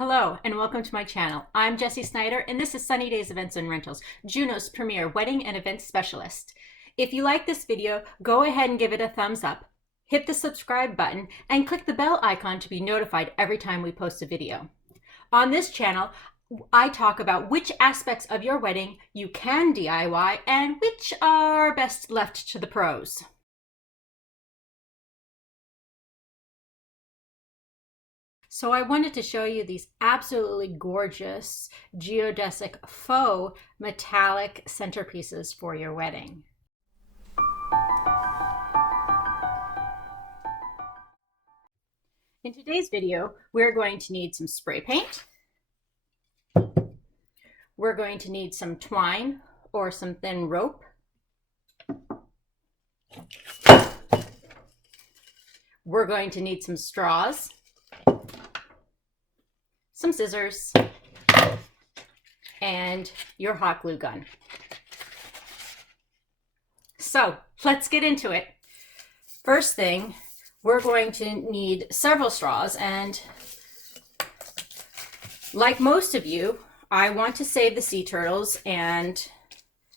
Hello and welcome to my channel. I'm Jessie Snyder and this is Sunny Days Events and Rentals, Juneau's premier wedding and event specialist. If you like this video, go ahead and give it a thumbs up, hit the subscribe button, and click the bell icon to be notified every time we post a video. On this channel, I talk about which aspects of your wedding you can DIY and which are best left to the pros. So I wanted to show you these absolutely gorgeous geodesic faux metallic centerpieces for your wedding. In today's video, we're going to need some spray paint. We're going to need some twine or some thin rope. We're going to need some straws, some scissors, and your hot glue gun. So let's get into it. First thing, we're going to need several straws, and like most of you, I want to save the sea turtles and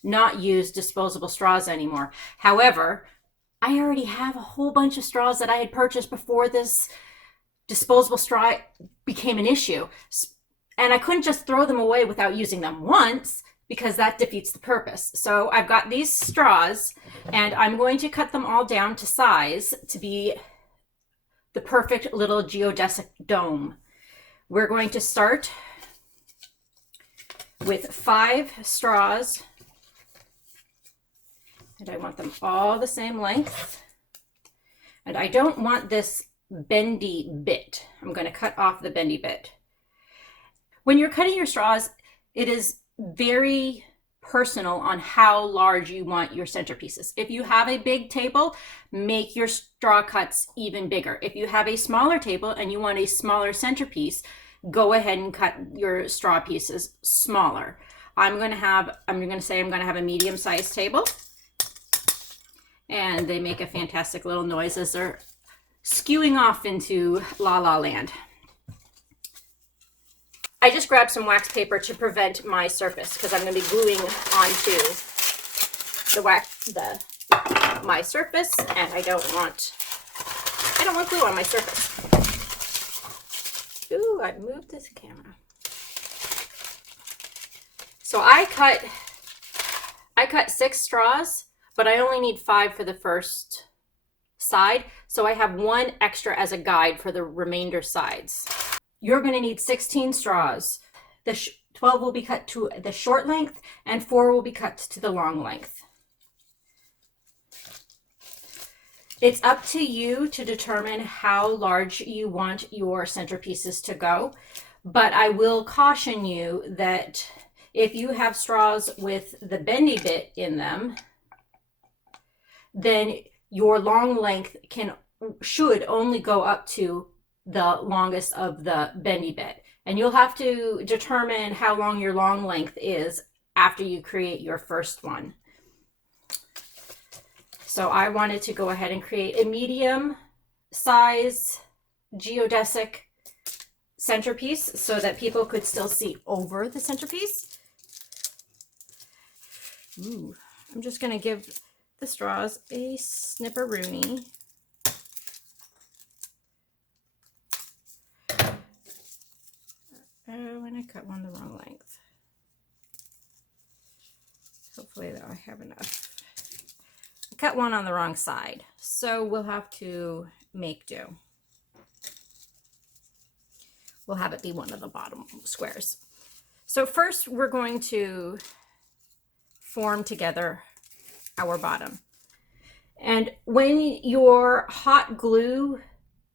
not use disposable straws anymore. However, I already have a whole bunch of straws that I had purchased before this disposable straw became an issue, and I couldn't just throw them away without using them once because that defeats the purpose. So I've got these straws and I'm going to cut them all down to size to be the perfect little geodesic dome. We're going to start with 5 straws, and I want them all the same length, and I don't want this bendy bit. I'm going to cut off the bendy bit. When you're cutting your straws, it is very personal on how large you want your centerpieces. If you have a big table, make your straw cuts even bigger. If you have a smaller table and you want a smaller centerpiece, go ahead and cut your straw pieces smaller. I'm going to have a medium-sized table, and they make a fantastic little noise as they're skewing off into La La Land. I just grabbed some wax paper to prevent my surface because I'm going to be gluing onto my surface, and I don't want glue on my surface. Ooh, I moved this camera. So I cut 6 straws, but I only need 5 for the first side, so I have 1 extra as a guide for the remainder sides. You're going to need 16 straws. 12 will be cut to the short length and 4 will be cut to the long length. It's up to you to determine how large you want your centerpieces to go, but I will caution you that if you have straws with the bendy bit in them, then your long length should only go up to the longest of the bendy bit. And you'll have to determine how long your long length is after you create your first one. So I wanted to go ahead and create a medium size geodesic centerpiece so that people could still see over the centerpiece. Ooh, I'm just going to give the straws a snipperoonie. Oh, and I cut one the wrong length. Hopefully I have enough. I cut one on the wrong side, so we'll have to make do. We'll have it be one of the bottom squares. So first we're going to form together our bottom. And when your hot glue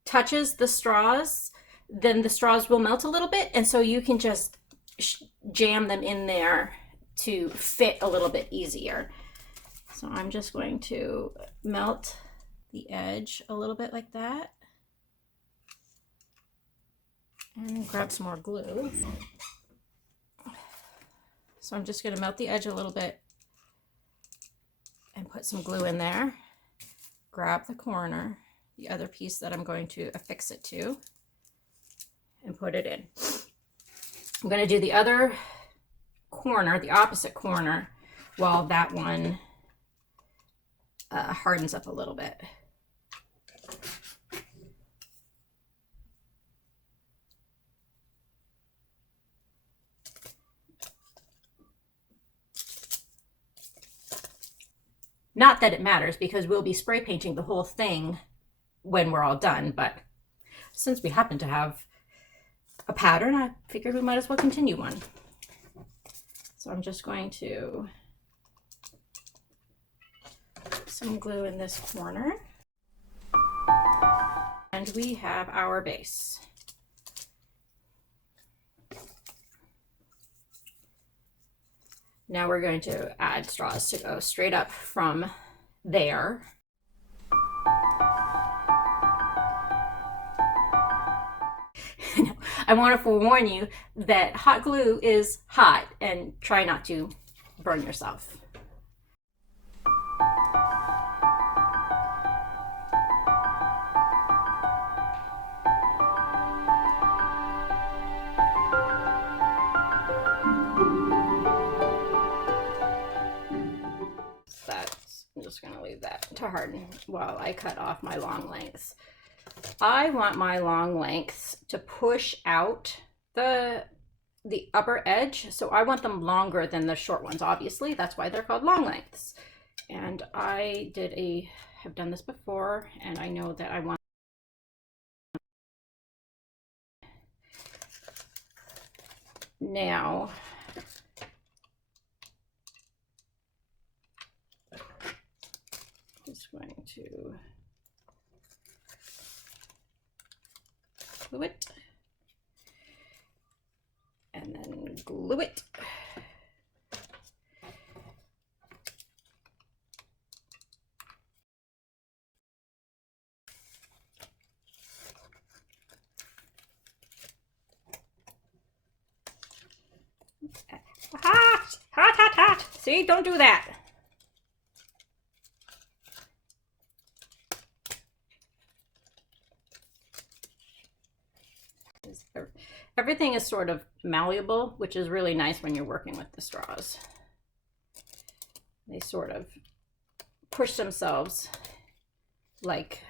touches the straws, then the straws will melt a little bit, and so you can just jam them in there to fit a little bit easier. So I'm just going to melt the edge a little bit like that, and grab some more glue. So I'm just going to melt the edge a little bit and put some glue in there. Grab the corner, the other piece that I'm going to affix it to, and put it in. I'm going to do the other corner, the opposite corner, while that one hardens up a little bit. Not that it matters, because we'll be spray painting the whole thing when we're all done, but since we happen to have a pattern, I figured we might as well continue one. So I'm just going to put some glue in this corner. And we have our base. Now we're going to add straws to go straight up from there. I want to forewarn you that hot glue is hot, and try not to burn yourself. I'm just going to leave that to harden while I cut off my long lengths. I want my long lengths to push out the upper edge, so I want them longer than the short ones. Obviously, that's why they're called long lengths. And I have done this before, and I know that I want now. Just going to glue it and then glue it. Hot, hot, hot, hot. See, don't do that. Everything is sort of malleable, which is really nice when you're working with the straws. They sort of push themselves like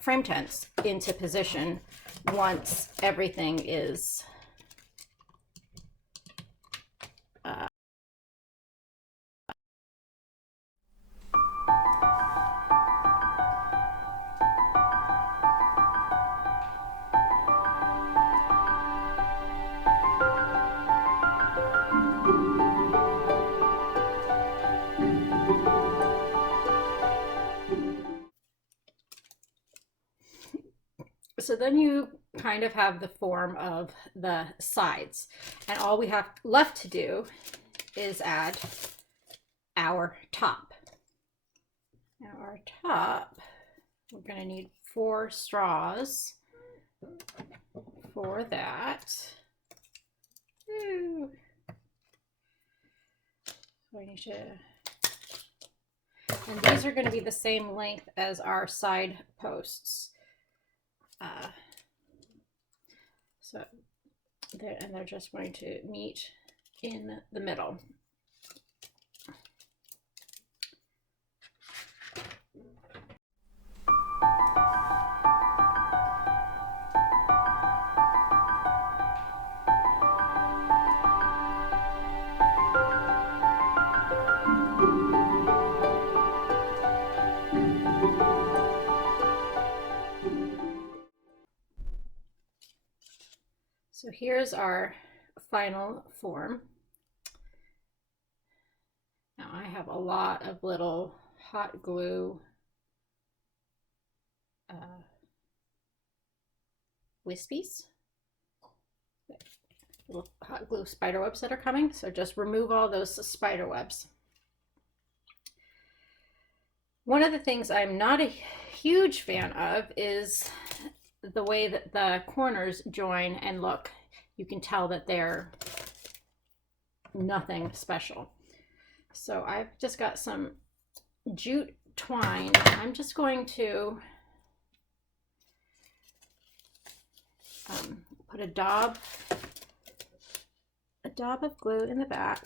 frame tents into position once everything is so then you kind of have the form of the sides, and all we have left to do is add our top. Now our top, we're going to need 4 straws for that. Ooh. So I need to, and these are going to be the same length as our side posts. And they're just going to meet in the middle. So here's our final form. Now I have a lot of little hot glue wispies, little hot glue spider webs that are coming. So just remove all those spider webs. One of the things I'm not a huge fan of is the way that the corners join and look. You can tell that they're nothing special. So I've just got some jute twine. I'm just going to put a daub dab of glue in the back.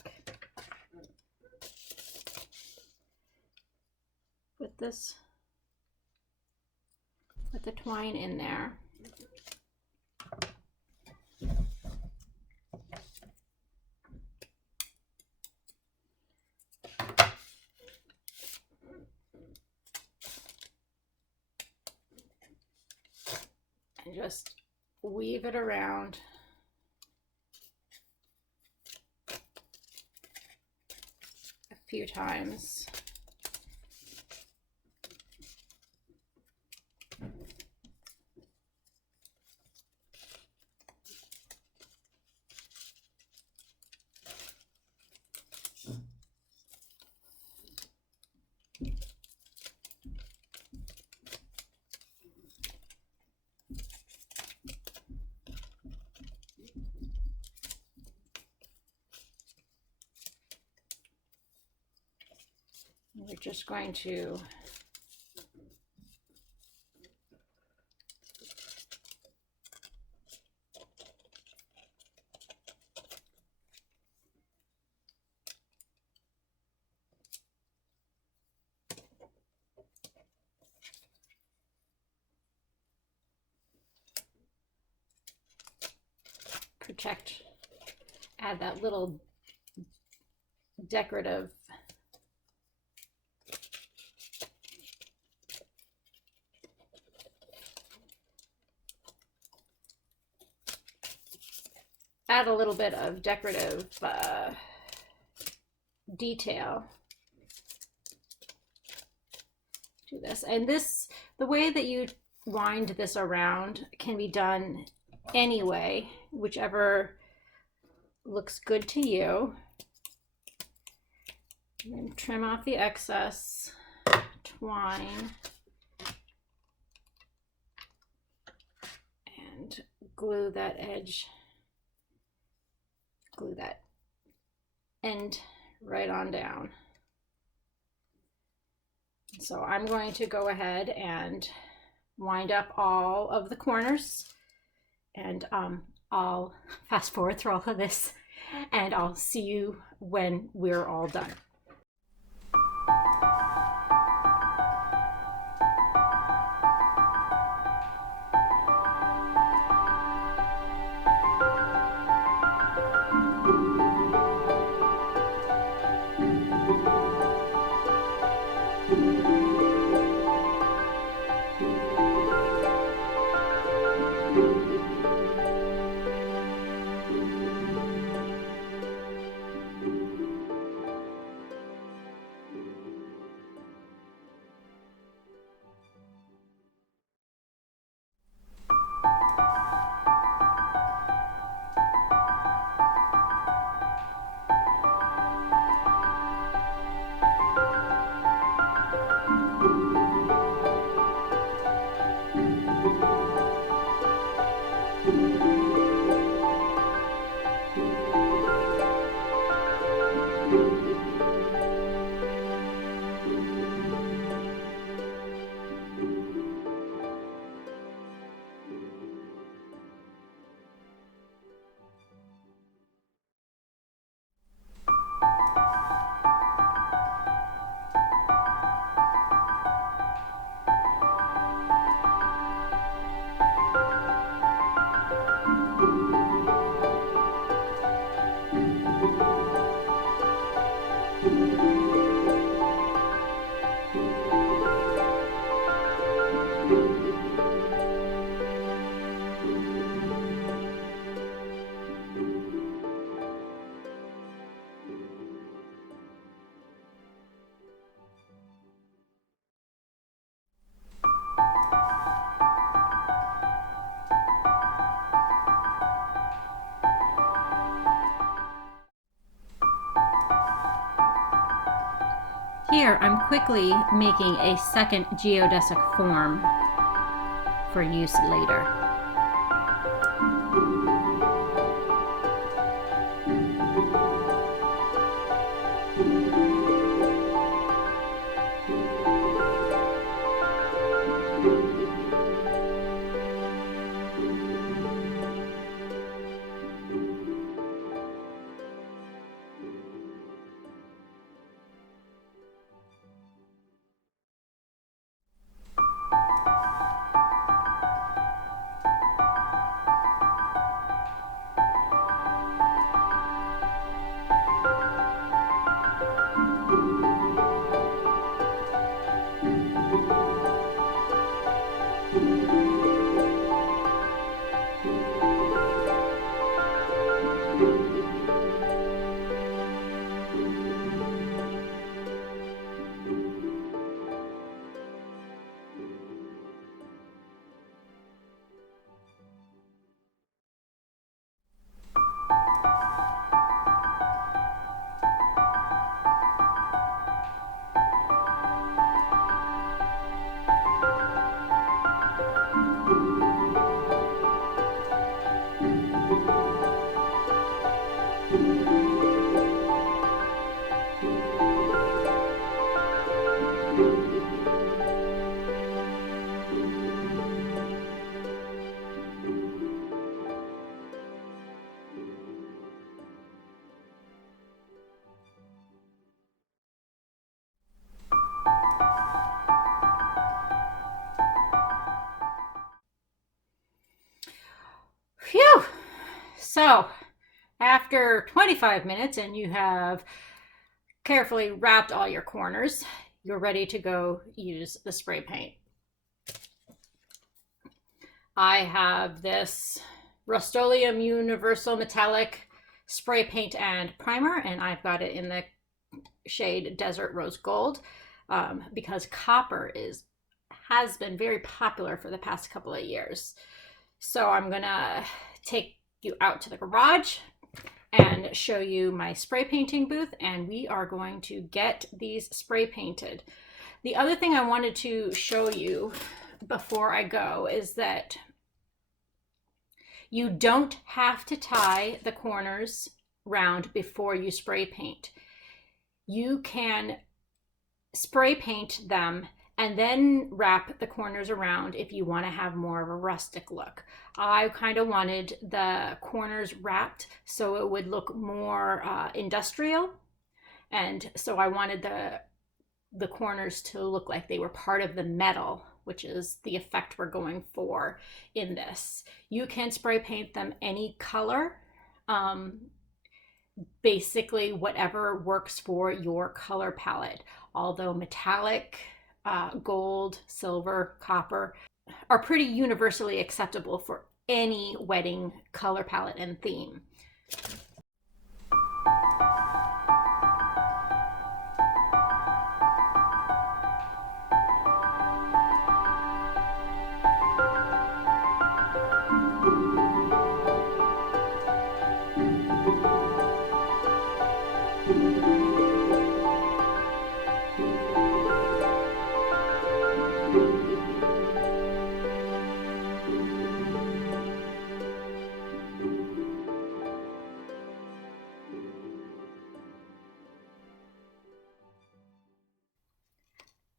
Put this, put the twine in there. And just weave it around. A few times. We're just going to protect, add that little decorative add a little bit of decorative detail to this. And this, the way that you wind this around can be done anyway, whichever looks good to you. And then trim off the excess twine and glue that edge, glue that end right on down. So I'm going to go ahead and wind up all of the corners, and I'll fast forward through all of this and I'll see you when we're all done. Here, I'm quickly making a second geodesic form for use later. So after 25 minutes and you have carefully wrapped all your corners, you're ready to go use the spray paint. I have this Rust-Oleum Universal Metallic Spray Paint and Primer, and I've got it in the shade Desert Rose Gold because copper has been very popular for the past couple of years. So I'm gonna take you out to the garage and show you my spray painting booth, and we are going to get these spray painted. The other thing I wanted to show you before I go is that you don't have to tie the corners round before you spray paint. You can spray paint them and then wrap the corners around if you want to have more of a rustic look. I kind of wanted the corners wrapped so it would look more industrial, and so I wanted the corners to look like they were part of the metal, which is the effect we're going for in this. You can spray paint them any color, basically whatever works for your color palette, although metallic, gold, silver, copper are pretty universally acceptable for any wedding color palette and theme.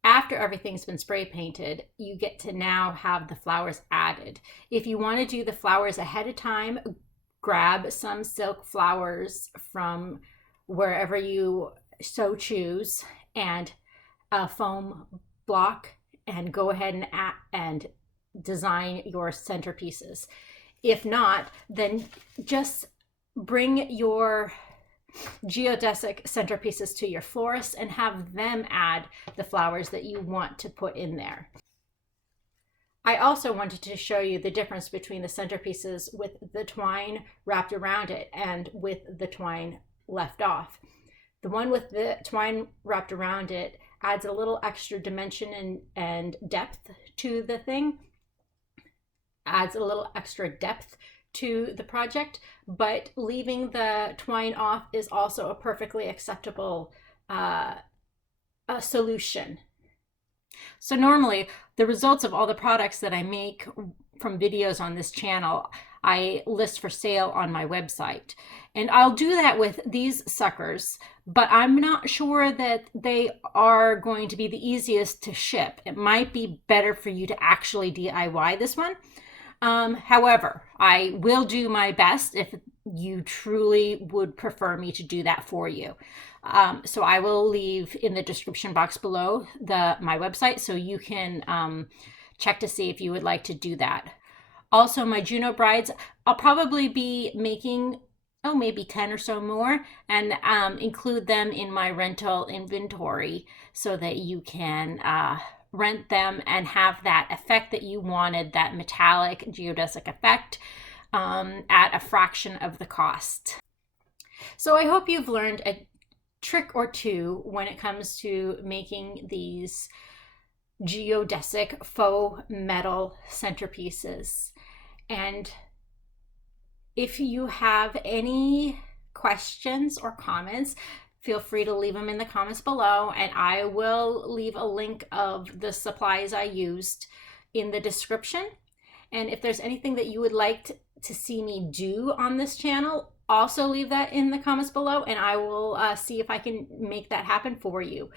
After everything's been spray painted, you get to now have the flowers added. If you want to do the flowers ahead of time, grab some silk flowers from wherever you so choose and a foam block, and go ahead and design your centerpieces. If not, then just bring your geodesic centerpieces to your florist and have them add the flowers that you want to put in there. I also wanted to show you the difference between the centerpieces with the twine wrapped around it and with the twine left off. The one with the twine wrapped around it adds a little extra dimension and depth to the thing, adds a little extra depth to the project, but leaving the twine off is also a perfectly acceptable solution. So normally the results of all the products that I make from videos on this channel, I list for sale on my website, and I'll do that with these suckers, but I'm not sure that they are going to be the easiest to ship. It might be better for you to actually DIY this one. However, I will do my best if you truly would prefer me to do that for you. So I will leave in the description box below my website so you can check to see if you would like to do that. Also, my Juneau Brides, I'll probably be making, maybe 10 or so more, and include them in my rental inventory so that you can rent them and have that effect that you wanted, that metallic geodesic effect, at a fraction of the cost. So I hope you've learned a trick or two when it comes to making these geodesic faux metal centerpieces. And if you have any questions or comments, feel free to leave them in the comments below, and I will leave a link of the supplies I used in the description. And if there's anything that you would like to see me do on this channel, also leave that in the comments below, and I will see if I can make that happen for you.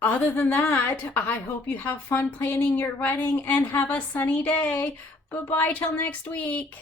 Other than that, I hope you have fun planning your wedding and have a sunny day. Bye-bye till next week.